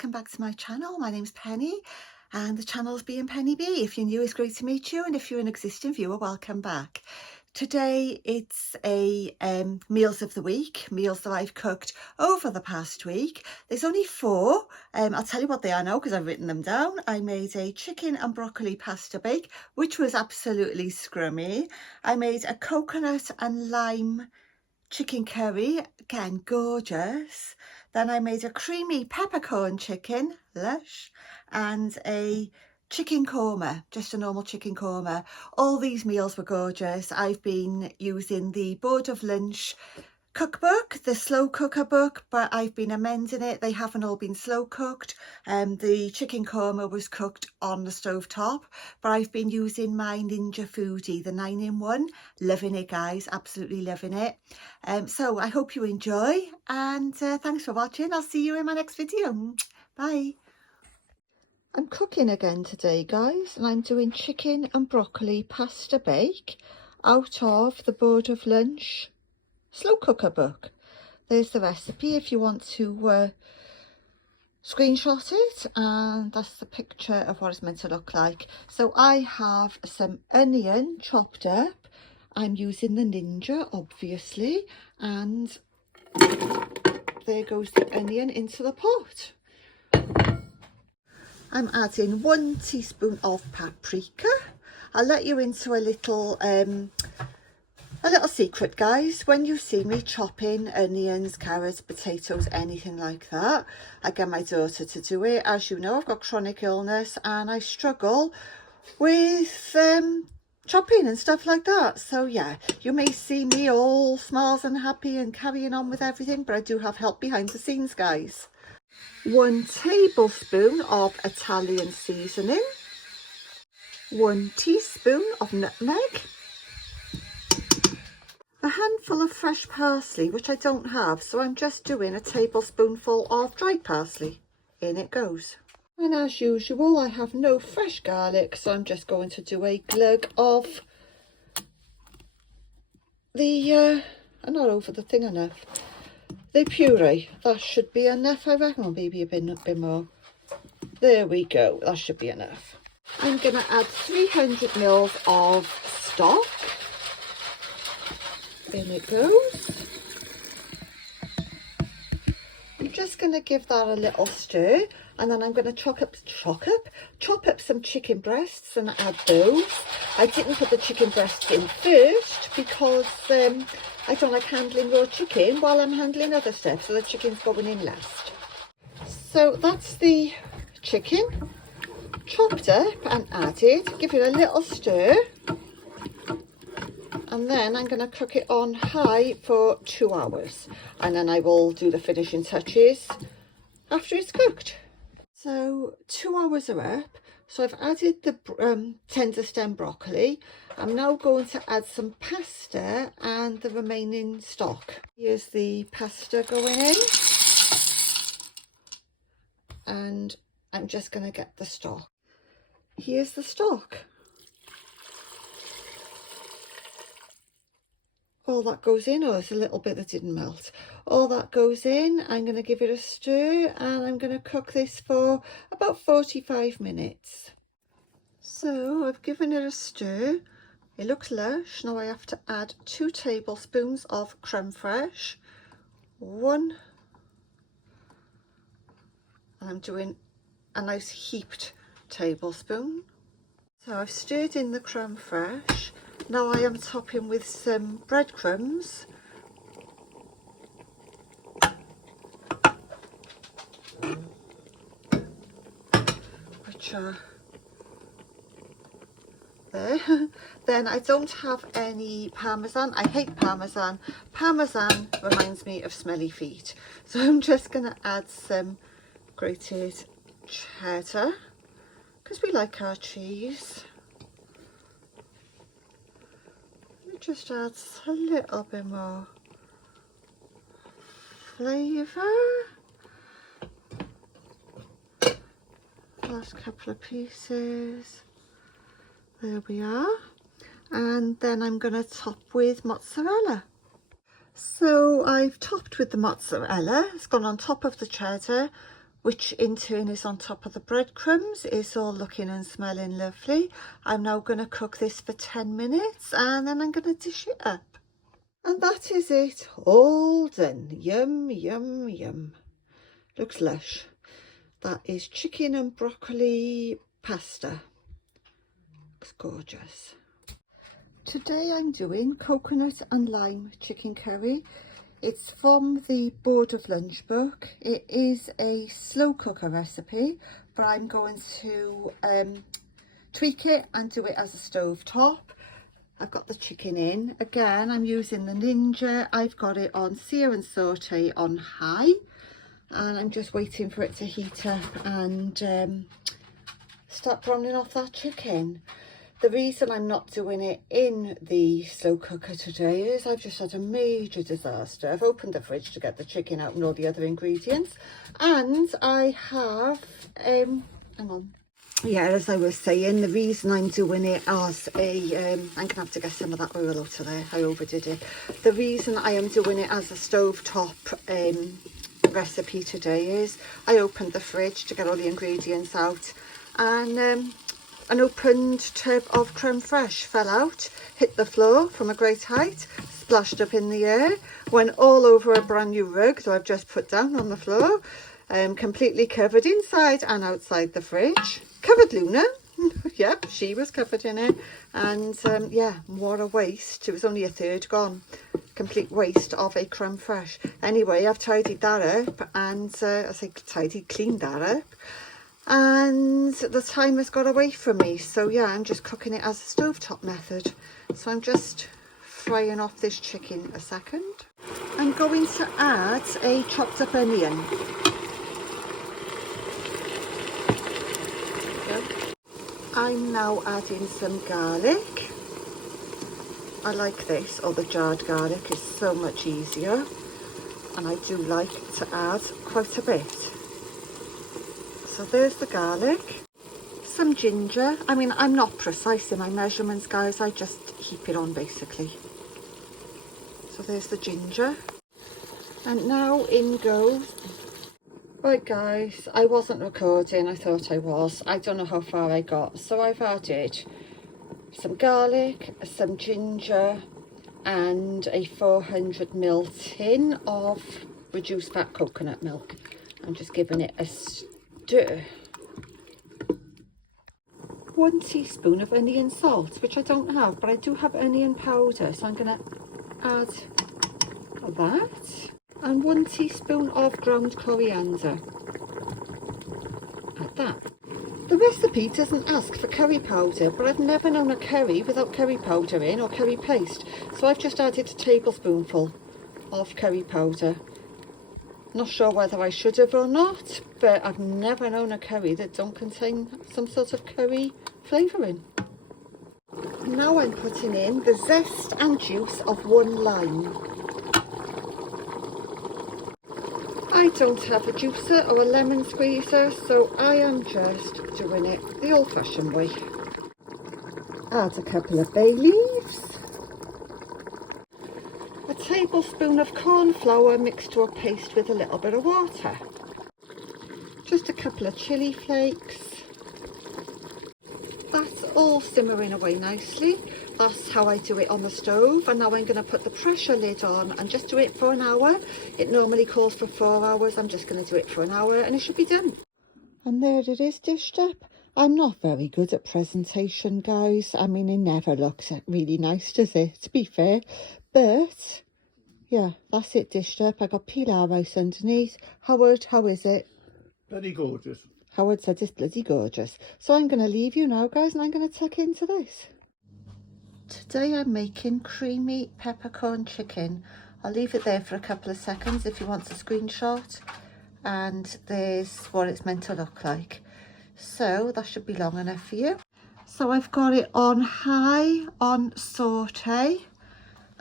welcome back to my channel. My name's Penny and the channel's Being Penny B. If you're new, it's great to meet you, and if you're an existing viewer, welcome back. Today it's a meals of the week, meals that I've cooked over the past week. There's only 4. I'll tell you what they are now because I've written them down. I made a chicken and broccoli pasta bake, which was absolutely scrummy. I made a coconut and lime chicken curry, again gorgeous. Then I made a creamy peppercorn chicken, lush, and a chicken korma, just a normal chicken korma. All these meals were gorgeous. I've been using the Board of Lunch cookbook, the slow cooker book, but I've been amending it. They haven't all been slow cooked. The chicken korma was cooked on the stove top, but I've been using my Ninja Foodie, the 9-in-1. Loving it, guys, absolutely loving it. So I hope you enjoy, and thanks for watching. I'll see you in my next video. Bye. I'm cooking again today, guys, and I'm doing chicken and broccoli pasta bake out of the Board of Lunch slow cooker book. There's the recipe if you want to screenshot it, and that's the picture of what it's meant to look like. So I have some onion chopped up. I'm using the Ninja, obviously, and there goes the onion into the pot. I'm adding 1 teaspoon of paprika. I'll let you into a little secret, guys. When you see me chopping onions, carrots, potatoes, anything like that, I get my daughter to do it. As you know, I've got chronic illness and I struggle with chopping and stuff like that. So yeah, you may see me all smiles and happy and carrying on with everything, but I do have help behind the scenes, guys. 1 tablespoon of Italian seasoning, 1 teaspoon of nutmeg, a handful of fresh parsley, which I don't have, so I'm just doing a tablespoonful of dried parsley. In it goes. And as usual, I have no fresh garlic, so I'm just going to do a glug of the, I'm not over the thing enough, the puree. That should be enough, I reckon, or maybe a bit more. There we go, that should be enough. I'm going to add 300 ml of stock. In it goes. I'm just going to give that a little stir, and then I'm going to chop up some chicken breasts and add those. I didn't put the chicken breasts in first because I don't like handling raw chicken while I'm handling other stuff, so the chicken's going in last. So that's the chicken chopped up and added. Give it a little stir. And then I'm going to cook it on high for 2 hours, and then I will do the finishing touches after it's cooked. So 2 hours are up, so I've added the tender stem broccoli. I'm now going to add some pasta and the remaining stock. Here's the pasta going in, and I'm just going to get the stock. Here's the stock. All that goes in, or there's a little bit that didn't melt. All that goes in. I'm going to give it a stir, and I'm going to cook this for about 45 minutes. So I've given it a stir. It looks lush. Now I have to add 2 tablespoons of creme fraiche. 1, and I'm doing a nice heaped tablespoon. So I've stirred in the creme fraiche. Now I am topping with some breadcrumbs. Which are there. Then I don't have any parmesan. I hate parmesan. Parmesan reminds me of smelly feet. So I'm just going to add some grated cheddar, because we like our cheese. Just adds a little bit more flavour. Last couple of pieces. There we are. And then I'm going to top with mozzarella. So I've topped with the mozzarella. It's gone on top of the cheddar which in turn is on top of the breadcrumbs. It's all looking and smelling lovely. I'm now going to cook this for 10 minutes and then I'm going to dish it up. And that is it, all done. Yum, yum, yum. Looks lush. That is chicken and broccoli pasta. Looks gorgeous. Today I'm doing coconut and lime chicken curry. It's from the Board of Lunch book. It is a slow cooker recipe, but I'm going to tweak it and do it as a stove top. I've got the chicken in. Again, I'm using the Ninja. I've got it on sear and saute on high, and I'm just waiting for it to heat up and start browning off that chicken. The reason I'm not doing it in the slow cooker today is I've just had a major disaster. I've opened the fridge to get the chicken out and all the other ingredients, and I have, hang on. Yeah, as I was saying, the reason I'm doing it as a, I'm going to have to get some of that oil out of there, I overdid it. The reason I am doing it as a stovetop recipe today is I opened the fridge to get all the ingredients out, and an opened tub of creme fraiche fell out, hit the floor from a great height, splashed up in the air, went all over a brand new rug that I've just put down on the floor, completely covered inside and outside the fridge. Covered Luna. Yep, she was covered in it. And yeah, what a waste. It was only a third gone. Complete waste of a creme fraiche. Anyway, I've tidied that up, and I say cleaned that up. And the time has got away from me, so yeah, I'm just cooking it as a stovetop method. So I'm just frying off this chicken a second. I'm going to add a chopped up onion. I'm now adding some garlic. I like this, or the jarred garlic is so much easier, and I do like to add quite a bit. So there's the garlic, some ginger. I mean, I'm not precise in my measurements, guys. I just keep it on, basically. So there's the ginger. And now in goes... Right, guys, I wasn't recording. I thought I was. I don't know how far I got. So I've added some garlic, some ginger, and a 400ml tin of reduced fat coconut milk. I'm just giving it a stir. 1 teaspoon of onion salt, which I don't have, but I do have onion powder, so I'm going to add that, and 1 teaspoon of ground coriander. Add that. The recipe doesn't ask for curry powder, but I've never known a curry without curry powder in, or curry paste, so I've just added a tablespoonful of curry powder. Not sure whether I should have or not, but I've never known a curry that don't contain some sort of curry flavouring. Now I'm putting in the zest and juice of 1 lime. I don't have a juicer or a lemon squeezer, so I am just doing it the old-fashioned way. Add a couple of bay leaves. A tablespoon of corn flour mixed to a paste with a little bit of water. Just a couple of chilli flakes. That's all simmering away nicely. That's how I do it on the stove. And now I'm going to put the pressure lid on and just do it for an hour. It normally calls for 4 hours. I'm just going to do it for an hour and it should be done. And there it is, dished up. I'm not very good at presentation, guys. I mean, it never looks really nice, does it, to be fair? But yeah, that's it, dished up. I got pilau rice underneath. Howard, how is it? Bloody gorgeous. Howard said it's bloody gorgeous. So I'm going to leave you now, guys, and I'm going to tuck into this. Today I'm making creamy peppercorn chicken. I'll leave it there for a couple of seconds if you want a screenshot. And there's what it's meant to look like. So that should be long enough for you. So I've got it on high on saute,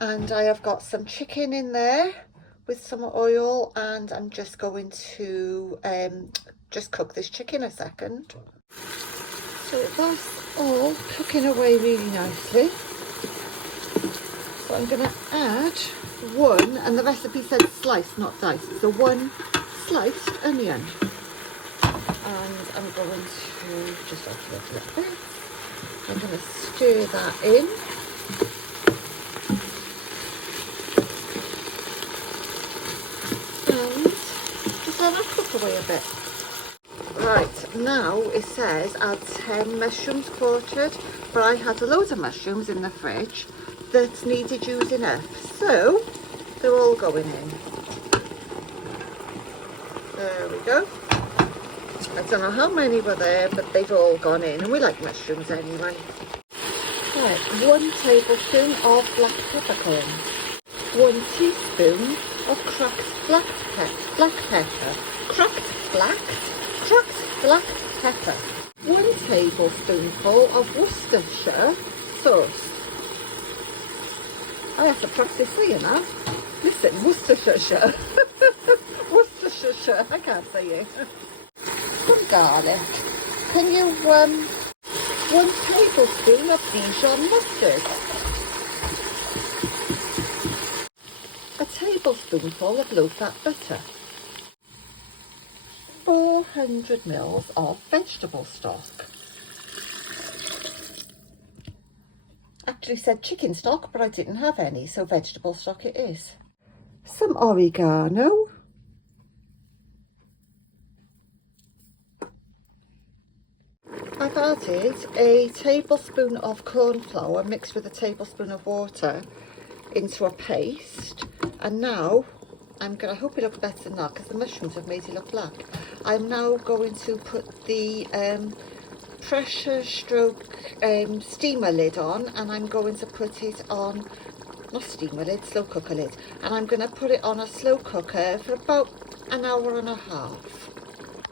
and I have got some chicken in there with some oil, and I'm just going to just cook this chicken a second. So that's all cooking away really nicely. So I'm going to add 1, and the recipe said sliced, not diced, so 1 sliced onion. and I'm going to just open it a little bit. I'm going to stir that in. And just let that cook away a bit. Right, now it says add 10 mushrooms quartered, but I had a load of mushrooms in the fridge that needed using up, so they're all going in. There we go. I don't know how many were there, but they've all gone in, and we like mushrooms anyway. Right, 1 tablespoon of black peppercorns, 1 teaspoon of cracked black pepper, cracked black pepper, 1 tablespoonful of Worcestershire sauce. I have to practice saying that. Listen, Worcestershire. Worcestershire, I can't say it. Some garlic. Can you, 1 tablespoon of Dijon mustard. A tablespoonful of low-fat butter. 400 ml of vegetable stock. Actually said chicken stock, but I didn't have any, so vegetable stock it is. Some oregano. I've added a tablespoon of corn flour mixed with a tablespoon of water into a paste, and now I hope it looks better than that because the mushrooms have made it look black. I'm now going to put the pressure stroke steamer lid on, and I'm going to put it on, not steamer lid, slow cooker lid, and I'm going to put it on a slow cooker for about an hour and a half.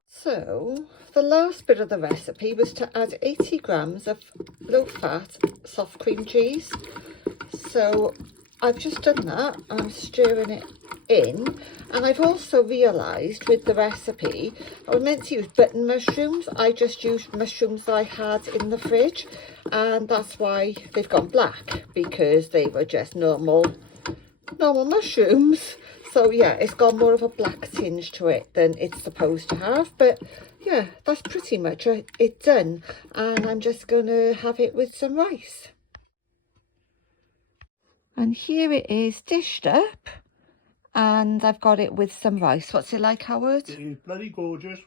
So the last bit of the recipe was to add 80 grams of low-fat soft cream cheese. So I've just done that. I'm stirring it in, and I've also realised with the recipe I was meant to use button mushrooms. I just used mushrooms that I had in the fridge, and that's why they've gone black, because they were just normal mushrooms. So yeah, it's got more of a black tinge to it than it's supposed to have. But yeah, that's pretty much it done, and I'm just gonna have it with some rice. And here it is dished up, and I've got it with some rice. What's it like, Howard? It is bloody gorgeous.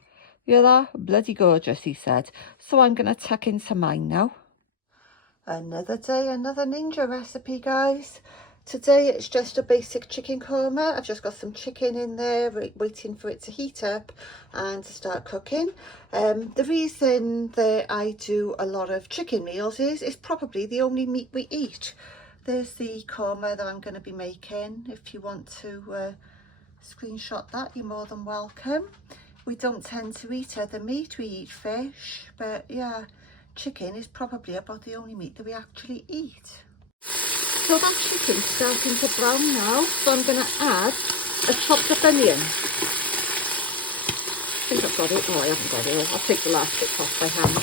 You're that? Bloody gorgeous, he said. So I'm going to tuck into mine now. Another day, another ninja recipe, guys. Today it's just a basic chicken korma. I've just got some chicken in there waiting for it to heat up and to start cooking. The reason that I do a lot of chicken meals is it's probably the only meat we eat. There's the korma that I'm going to be making. If you want to screenshot that, you're more than welcome. We don't tend to eat other meat. We eat fish, but yeah, chicken is probably about the only meat that we actually eat. So that chicken's starting to brown now, so I'm going to add a chopped up onion. I think I've got it. Oh, I haven't got it. I'll take the last bit off by hand.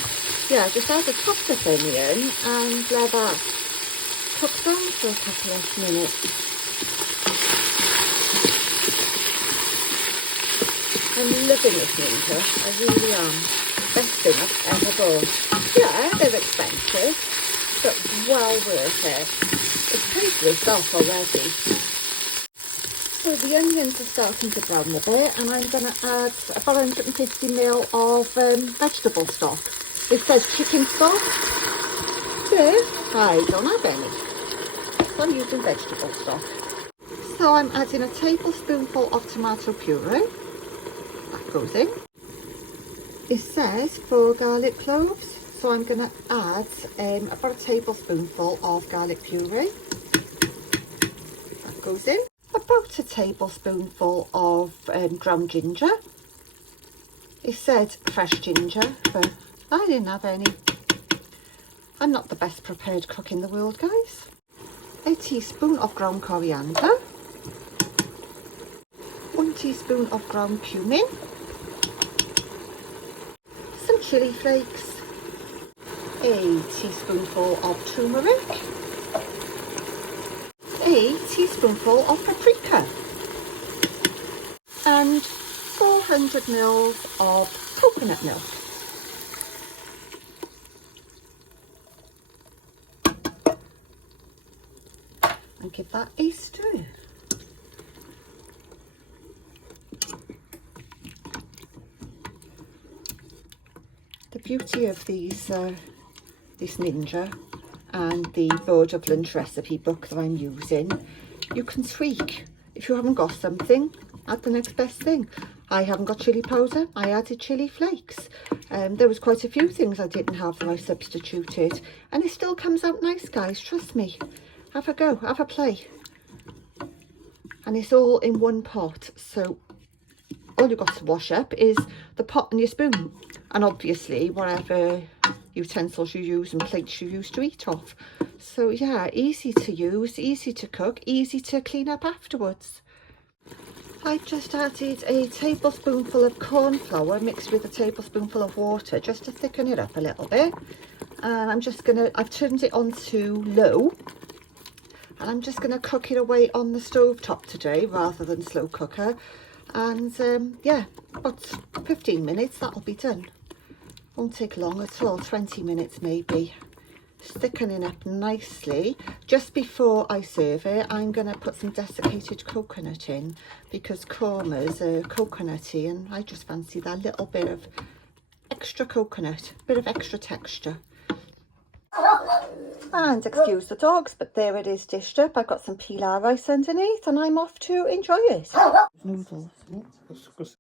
Yeah, just add a chopped up onion and let that cook down for a couple of minutes. I'm loving this ninja, I really am. Best thing I've ever bought. Yeah, they're expensive, but well worth it. It's paid for itself already. So the onions are starting to brown a bit, and I'm going to add about 150 ml of vegetable stock. It says chicken stock. There, I don't have any. So I'm using vegetable stock. So I'm adding a tablespoonful of tomato puree. That goes in. It says 4 garlic cloves, so I'm going to add about a tablespoonful of garlic puree. That goes in. About a tablespoonful of ground ginger. It said fresh ginger, but I didn't have any. I'm not the best prepared cook in the world, guys. A teaspoon of ground coriander, 1 teaspoon of ground cumin, some chili flakes, a teaspoonful of turmeric, a teaspoonful of paprika, and 400 ml of coconut milk. And give that a stir. The beauty of these, this Ninja and the Board of Lunch recipe book that I'm using, you can tweak. If you haven't got something, add the next best thing. I haven't got chilli powder, I added chilli flakes. There was quite a few things I didn't have that I substituted, and it still comes out nice, guys, trust me. Have a go, have a play. And it's all in one pot, so all you've got to wash up is the pot and your spoon, and obviously whatever utensils you use and plates you use to eat off. So yeah, easy to use, easy to cook, easy to clean up afterwards. I just added a tablespoonful of corn flour mixed with a tablespoonful of water just to thicken it up a little bit. And I've turned it on to low, and I'm just gonna cook it away on the stove top today rather than slow cooker. And yeah, about 15 minutes, that'll be done. Won't take long at all, 20 minutes maybe. It's thickening up nicely. Just before I serve it, I'm going to put some desiccated coconut in, because kormas are coconutty and I just fancy that little bit of extra coconut, bit of extra texture. And excuse the dogs, but there it is dished up. I've got some pilau rice underneath and I'm off to enjoy it. Noodles.